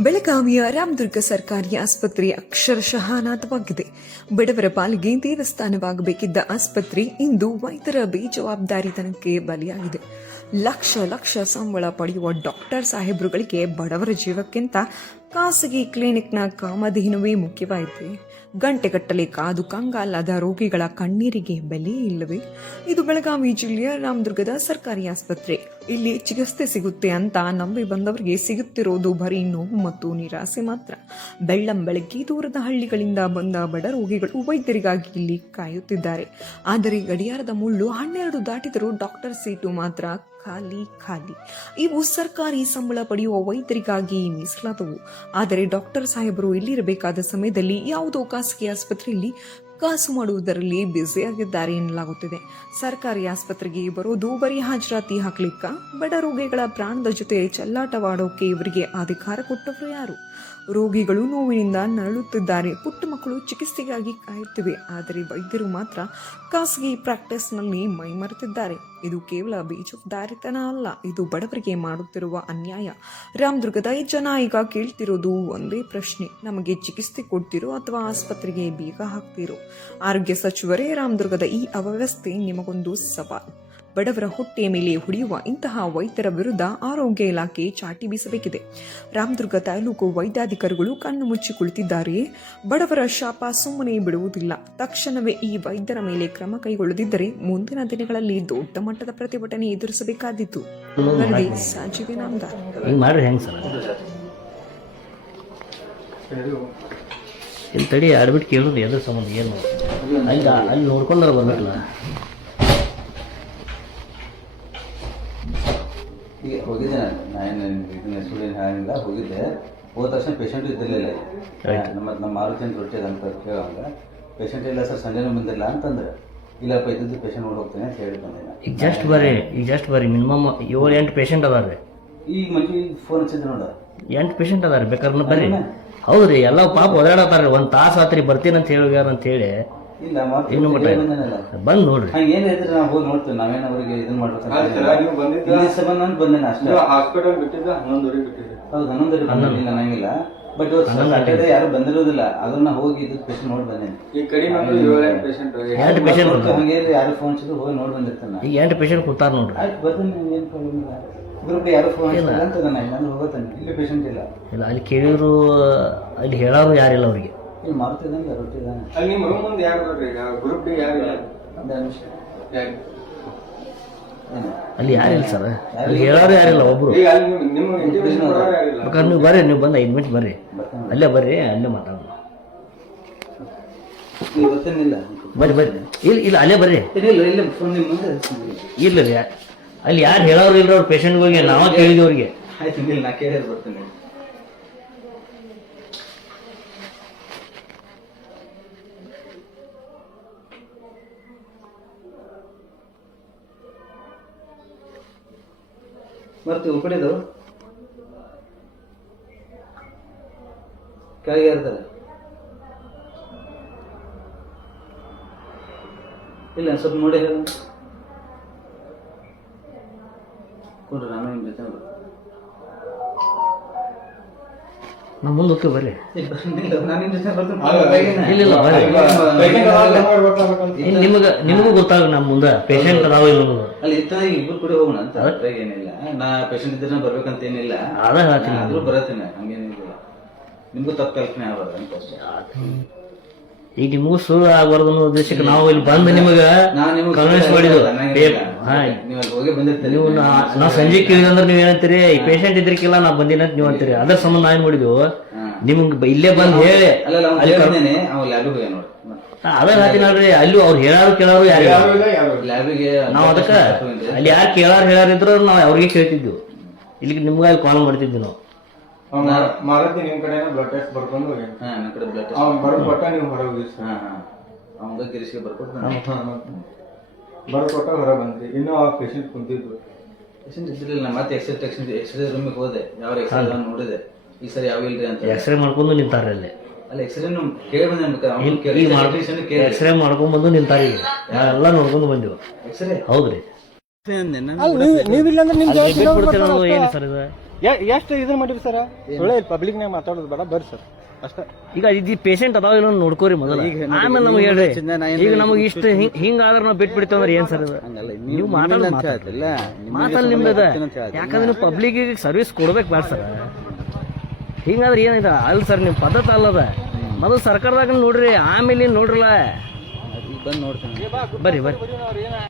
ಬೆಳಗಾವಿಯ ರಾಮದುರ್ಗ ಸರ್ಕಾರಿ ಆಸ್ಪತ್ರೆ ಅಕ್ಷರಶಃ ಅನಾಥವಾಗಿದೆ. ಬಡವರ ಪಾಲಿಗೆ ದೇವಸ್ಥಾನವಾಗಬೇಕಿದ್ದ ಆಸ್ಪತ್ರೆ ಇಂದು ವೈದ್ಯರ ಬೇಜವಾಬ್ದಾರಿತನಕ್ಕೆ ಬಲಿಯಾಗಿದೆ. ಲಕ್ಷ ಸಂಬಳ ಪಡೆಯುವ ಡಾಕ್ಟರ್ ಸಾಹೇಬ್ರುಗಳಿಗೆ ಬಡವರ ಜೀವಕ್ಕಿಂತ ಖಾಸಗಿ ಕ್ಲಿನಿಕ್ನ ಕಾಮಧೇನುವೇ ಮುಖ್ಯವಾಯಿತು. ಗಂಟೆಗಟ್ಟಲೆ ಕಾದು ಕಂಗಾಲಾದ ರೋಗಿಗಳ ಕಣ್ಣೀರಿಗೆ ಬೆಲೆ ಇಲ್ಲವೇ? ಇದು ಬೆಳಗಾವಿ ಜಿಲ್ಲೆಯ ರಾಮದುರ್ಗದ ಸರ್ಕಾರಿ ಆಸ್ಪತ್ರೆ. ಇಲ್ಲಿ ಚಿಕಿತ್ಸೆ ಸಿಗುತ್ತೆ ಅಂತ ನಂಬಿ ಬಂದವರಿಗೆ ಸಿಗುತ್ತಿರೋದು ಬರೀ ನೋವು ಮತ್ತು ನಿರಾಸೆ ಮಾತ್ರ. ಬೆಳ್ಳಂಬೆಳಗ್ಗೆ ದೂರದ ಹಳ್ಳಿಗಳಿಂದ ಬಂದ ಬಡ ರೋಗಿಗಳು ವೈದ್ಯರಿಗಾಗಿ ಇಲ್ಲಿ ಕಾಯುತ್ತಿದ್ದಾರೆ. ಆದರೆ ಗಡಿಯಾರದ ಮುಳ್ಳು 12 ದಾಟಿದರೂ ಡಾಕ್ಟರ್ ಸೀಟು ಮಾತ್ರ ಖಾಲಿ. ಇವು ಸರ್ಕಾರಿ ಸಂಬಳ ಪಡೆಯುವ ವೈದ್ಯರಿಗಾಗಿ ಮೀಸಲಾದವು. ಆದರೆ ಡಾಕ್ಟರ್ ಸಾಹೇಬರು ಇಲ್ಲಿರಬೇಕಾದ ಸಮಯದಲ್ಲಿ ಯಾವುದೋ ಖಾಸಗಿ ಆಸ್ಪತ್ರೆಯಲ್ಲಿ ಕಾಸು ಮಾಡುವುದರಲ್ಲಿ ಬ್ಯುಸಿಯಾಗಿದ್ದಾರೆ ಎನ್ನಲಾಗುತ್ತಿದೆ. ಸರ್ಕಾರಿ ಆಸ್ಪತ್ರೆಗೆ ಬರೋದು ಬರೀ ಹಾಜರಾತಿ ಹಾಕ್ಲಿಕ್ಕ? ಬಡ ರೋಗಿಗಳ ಪ್ರಾಣದ ಜೊತೆ ಚೆಲ್ಲಾಟವಾಡೋಕೆ ಇವರಿಗೆ ಅಧಿಕಾರ ಕೊಟ್ಟವರು ಯಾರು? ರೋಗಿಗಳು ನೋವಿನಿಂದ ನರಳುತ್ತಿದ್ದಾರೆ. ಪುಟ್ಟ ಮಕ್ಕಳು ಚಿಕಿತ್ಸೆಗಾಗಿ ಕಾಯುತ್ತಿವೆ. ಆದರೆ ವೈದ್ಯರು ಮಾತ್ರ ಖಾಸಗಿ ಪ್ರಾಕ್ಟೀಸ್ನಲ್ಲಿ ಮೈಮರೆತಿದ್ದಾರೆ. ಇದು ಕೇವಲ ಬೇಜವಾಬ್ದಾರಿತನ ಅಲ್ಲ, ಇದು ಬಡವರಿಗೆ ಮಾಡುತ್ತಿರುವ ಅನ್ಯಾಯ. ರಾಮದುರ್ಗದ ಜನ ಈಗ ಕೇಳ್ತಿರೋದು ಒಂದೇ ಪ್ರಶ್ನೆ: ನಮಗೆ ಚಿಕಿತ್ಸೆ ಕೊಡ್ತಿರೋ ಅಥವಾ ಆಸ್ಪತ್ರೆಗೆ ಬೀಗ ಹಾಕ್ತಿರೋ? ಆರೋಗ್ಯ ಸಚಿವರೇ, ರಾಮದುರ್ಗದ ಈ ಅವ್ಯವಸ್ಥೆ ನಿಮಗೊಂದು ಸವಾಲ್. ಬಡವರ ಹೊಟ್ಟೆಯ ಮೇಲೆ ಹೊಡೆಯುವ ಇಂತಹ ವೈದ್ಯರ ವಿರುದ್ಧ ಆರೋಗ್ಯ ಇಲಾಖೆ ಚಾಟಿ ಬೀಸಬೇಕಿದೆ. ರಾಮದುರ್ಗ ತಾಲೂಕು ವೈದ್ಯಾಧಿಕಾರಿಗಳು ಕಣ್ಣು ಮುಚ್ಚಿ ಕುಳಿತಿದ್ದಾರೆಯೇ? ಬಡವರ ಶಾಪ ಸುಮ್ಮನೆ ಬಿಡುವುದಿಲ್ಲ. ತಕ್ಷಣವೇ ಈ ವೈದ್ಯರ ಮೇಲೆ ಕ್ರಮ ಕೈಗೊಳ್ಳದಿದ್ದರೆ ಮುಂದಿನ ದಿನಗಳಲ್ಲಿ ದೊಡ್ಡ ಮಟ್ಟದ ಪ್ರತಿಭಟನೆ ಎದುರಿಸಬೇಕಾದೀತು. ಸಾಜಿವೆ ನಾಮದಾರ್. ಇಲ್ಲಿ ತಡಿ ಆಡ್ಬಿಟ್ಟು ಕೇಳೋದು ಎದ್ರ ಸಂಬಂಧ ಏನು ಅಲ್ಲಿ ನೋಡ್ಕೊಂಡ್ರ ಬರ್ಬೇಕಲ್ಲ. ಈಗ ಹೋಗಿದ್ದೆ ನಾನು ಸ್ಟೂಡೆಂಟ್ ಹಾಗಿಲ್ಲ ಹೋಗಿದ್ದೆ. ಹೋದ ತಕ್ಷಣ ಪೇಷಂಟ್ ಇದ್ದಿರಲಿಲ್ಲ. ನಮ್ಮ ಮಾರುತಿ ಅಂತ ರೊಟ್ಟಿ ಅಂತ ಕೇಳೋಂಗ ಪೇಷಂಟ್ ಇಲ್ಲ ಸರ್, ಸಂಜೆನೂ ಬಂದಿಲ್ಲ ಅಂತಂದ್ರೆ, ಇಲ್ಲಪ್ಪ ಇದ್ದು ಪೇಷಂಟ್ ನೋಡಿ ಹೋಗ್ತೇನೆ ಅಂತ ಹೇಳಿ ಬಂದೆ. ಈಗ ಜಸ್ಟ್ ಬರ್ರಿ ಮಿನಿಮಮ್ 7-8 ಪೇಷಂಟ್ ಅದಾರ. ಈಗ ಮಂಚು ಫೋನ್ ಹಚ್ಚಿದ್ದೆ ನೋಡ, 8 ಪೇಷಂಟ್ ಅದಾರ. ಬೇಕಾದ್ರೆ ಬರ್ರಿ. ಹೌದ್ರಿ, ಎಲ್ಲ ಪಾಪ ಓದಾಡತ್ತಾರ. 1 ತಾಸು ಆತ್ರಿ ಬರ್ತೀನಿ ಅಂತ ಹೇಳ್ಯಾರ ಅಂತ ಹೇಳಿ. ಇಲ್ಲ ಬಂದ್ ನೋಡ್ರಿ. ಏನ್ ಹೇಳಿದ್ರೆ ನಾವು ಹೋಗಿ ನೋಡ್ತೀವಿ. ನಾವೇನು ಅವ್ರಿಗೆ ಇದನ್ನ ಮಾಡ್ಬೇಕು ಬಂದೇನೆ ಅಷ್ಟೇ. ಹಾಸ್ಪಿಟಲ್ ಬಿಟ್ಟಿದ್ದ 11 ಬಿಟ್ಟಿದ್ದೆ. ಹೌದು, 11 ಬಂದಿಲ್ಲ ನಂಗಿಲ್ಲ. ಬಟ್ ಸಾಟರ್ಡೆ ಯಾರು ಬಂದಿರೋದಿಲ್ಲ. ಅದನ್ನ ಹೋಗಿ ಇದು ಪೇಷಂಟ್ ನೋಡಿ ಬಂದೇನೆ. ಈ ಕಡಿಮೆ 7 ಪೇಷಂಟ್ ಹಂಗೆ ಯಾರು ಫೋನ್ ಹಚ್ಚಿದ್ರು ಹೋಗಿ ನೋಡಿ ಬಂದಿರ್ತಾನೆ. ಈಗ 8 ಪೇಷಂಟ್ ಕೂತಾರ ನೋಡ್ರಿ. ಆಯ್ತು ಬರ್ತೀನಿ, ಏನ್ ಪ್ರಾಬ್ಲಮ್ ಇಲ್ಲ. ಗ್ರೂಪ್ ಯಾರು ಫೋನ್ ಹಚ್ಚಿಲ್ಲ ಅಂತ ನಾನು ಹೋಗತ್ತಾನೆ. ಇಲ್ಲಿ ಪೇಷಂಟ್ ಇಲ್ಲ. ಅಲ್ಲಿ ಕೇಳಿದ್ರು, ಅಲ್ಲಿ ಹೇಳೋರು ಯಾರಿಲ್ಲ ಅವ್ರಿಗೆ. ಇಲ್ಲಿ ಮಾರುತಿದಂಗ ರೊಟ್ಟಿ ಇದಾನೆ. ಅಲ್ಲಿ ನಿಮ್ಮ ರೂಮ್ ಮುಂದೆ ಯಾರು ನೋಡ್ರಿ? ಗ್ರೂಪ್ ಡಿ ಯಾರು ಇಲ್ಲ. ಅಲ್ಲಿ ಯಾರಿಲ್ಲ ಸರ್, ಅಲ್ಲಿ ಹೇಳೋರು ಯಾರಿಲ್ಲ. ಒಬ್ರು ಬೇಕಾದ್ರೆ ನೀವು ಬರ್ರಿ, ನೀವು ಬಂದು 5 ಮಿನಿಟ್ ಬರ್ರಿ, ಅಲ್ಲೇ ಬರ್ರಿ, ಅಲ್ಲೇ ಮಾತಾಡೋಣ. ಬರ್ರಿ ಇಲ್ಲ ಅಲ್ಲೇ ಬರ್ರಿ. ಇಲ್ಲ ರೀ, ಅಲ್ಲಿ ಯಾರು ಹೇಳೋರು ಇಲ್ರಿ ಅವ್ರ ಪೇಷಂಟ್ಗಳಿಗೆ. ನಾವ ಕೇಳಿದ್ವಿ ಅವ್ರಿಗೆ. ಆಯ್ತು, ನಾ ಕೇಳಿ ಬರ್ತೀನಿ. ಮತ್ತೆ ಉಳ್ಕಡೆದು ಕೆಳಗೆ ಇರ್ತಾರೆ. ಇಲ್ಲ ಸ್ವಲ್ಪ ನೋಡಿ ಹೇಳ ಕೊಡ್ರಿ, ನಾನು ನಿಮ್ಮ ಜೊತೆ ನಮ್ಮ ಮುಂದೆ ಹೋಗಿ ಬರ್ರಿ. ನಾನು ನಿಮ್ಮ ಜೊತೆ ಬರ್ತೀನಿ. ಇಲ್ಲ ಬರ್ರಿ, ನಿಮಗೂ ಗೊತ್ತಾಗ ನಮ್ಮ ಮುಂದೆ ಪೇಷಂಟ್ ಅದಾವ ಇಲ್ಲ. ಅಲ್ಲಿ ಇತ್ತ ಇಬ್ರು ಕೂಡ ಹೋಗೋಣ ಅಂತ ಏನಿಲ್ಲ. ನಾ ಪೇಷಂಟ್ ಇದ್ರೆ ಬರ್ಬೇಕಂತ ಏನಿಲ್ಲ. ಅದ ಹೇಳ್ತೀನಿ, ಆದ್ರೂ ಬರತ್ತೇನೆ, ಹಂಗೇನಿಲ್ಲ. ನಿಮ್ಗೂ ತಪ್ಪು ಕಲ್ಪನೆ ಆಗ್ಬಾರ್ದು ಅಂತ ಅಷ್ಟೇ. ಈಗ ನಿಮಗೂ ಸುಳ್ಳು ಆಗ್ಬಾರ್ದು ಅನ್ನೋ ಉದ್ದೇಶಕ್ಕೆ ನಾವು ಇಲ್ಲಿ ಬಂದು ನಿಮಗೆ ಕನ್ವಿನ್ಸ್ ಮಾಡಿದ್ವು. ನೀವು ನಾವು ಸಂಜೆ ಕೇಳಿದಂದ್ರೆ ನೀವು ಏನಂತೀರಿ, ಈ ಪೇಷಂಟ್ ಇದ್ರಿಕಿಲ್ಲ ನಾ ಬಂದಿನ ಅಂತ ನೀವು ಅಂತೀರಿ. ಅದ್ರ ಸಂಬಂಧ ನಾವೇನ್ ಮಾಡಿದ್ವು, ನಿಮ್ಗೆ ಇಲ್ಲೇ ಬಂದು ಹೇಳಿ ಅದ ಹೇಳ್ತೀನಿ ನೋಡ್ರಿ. ಅಲ್ಲಿ ಅವ್ರು ಹೇಳಾರು ಕೇಳಾರು ಯಾರು ನಾವ್ ಅದಕ್ಕೆ ಅಲ್ಲಿ ಯಾರು ಹೇಳಾರಿದ್ರು ನಾವು ಅವ್ರಿಗೆ ಕೇಳ್ತಿದ್ವಿ. ಇಲ್ಲಿ ನಿಮ್ಗೆ ಅಲ್ಲಿ ಕಾಲ್ ಮಾಡ್ತಿದ್ವಿ ನಾವು. ಮಾರತಿ ನಿಮ್ ಕಡೆ ಬ್ಲಡ್ ಟೆಸ್ಟ್ ಬರ್ಕೊಂಡು ಹೋಗಿ ಬರ್ಕೊಟ್ಟ ನೀವು ಹೊರ ಹೋಗಿ ಗಿರೀಶ್ಗೆ ಬರ್ಕೊಟ್ಟ ಹೊರ ಬಂದ್ರಿ. ಇನ್ನೂ ಆ ಪೇಷಂಟ್ ಕುಂತಿದ್ರು. ಪೇಷಂಟ್ ಇದ್ದಿರಲಿಲ್ಲ. ಮತ್ತೆ ಎಕ್ಸ್ರೇ ರೂಮಿಗೆ ಹೋದೆ. ಯಾವ ಎಕ್ಸ್ರೇ ನೋಡಿದೆ, ಈ ಸರಿ ಯಾವ ಇಲ್ರಿ ಅಂತ. ಎಕ್ಸ್ರೇ ಮಾಡ್ಕೊಂಡು ನಿಂತಾರ ಅಲ್ಲಿ. ಅಲ್ಲಿ ಎಕ್ಸ್ರೇ ಕೇಳಿ ಬಂದೆ. ಎಕ್ಸ್ರೇ ಮಾಡ್ಕೊಂಡ್ ಬಂದು ನಿಂತಾರ. ಎಲ್ಲ ನೋಡ್ಕೊಂಡು ಬಂದಿವ. ಎಕ್ಸ್ರೇ ಹೌದ್ರಿ. ನೀವಿಲ್ಲ ಅಂದ್ರೆ ಏನು ಸರ್ ಇದು ಎಷ್ಟು ಇದನ್ನ ಮಾಡಿರಿ ಸರ್ ಸುಳ್ಳೆ ಪಬ್ಲಿಕ್ನಾಗ ಮಾತಾಡೋದು ಬೇಡ ಬರ್ರಿ ಸರ್ ಅಷ್ಟ. ಈಗ ಈ ಪೇಷಂಟ್ ಅದಾವ ಇಲ್ಲ ನೋಡ್ಕೋರಿ ಮೊದಲ, ಆಮೇಲೆ ನಮ್ಗೆ ಹೇಳ್ರಿ. ಈಗ ನಮಗೆ ಇಷ್ಟ ಹಿಂಗಾದ್ರೆ ನಾವು ಬಿಟ್ಟು ಬಿಡ್ತೇವೆ ಅಂದ್ರೆ ಏನ್ ಸರ್ ಇದು? ನೀವು ಮಾತಾಡೋದು ಮಾತಲ್ಲಿ ನಿಮ್ದು, ಯಾಕಂದ್ರೆ ನೀವು ಪಬ್ಲಿಕ್ ಸರ್ವಿಸ್ ಕೊಡ್ಬೇಕು ಬೇಡ ಸರ್. ಹಿಂಗಾದ್ರೆ ಏನಿದೆ ಅಲ್ಲ ಸರ್, ನಿಮ್ ಪದ್ಧತಿ ಅಲ್ಲದ. ಮೊದಲು ಸರ್ಕಾರದಾಗ ನೋಡ್ರಿ, ಆಮೇಲೆ ನೋಡ್ರಲ್ಲ. ಬಂದು ನೋಡ್ತೀನಿ ಬರ್ರಿ ಬರ್ರಿ.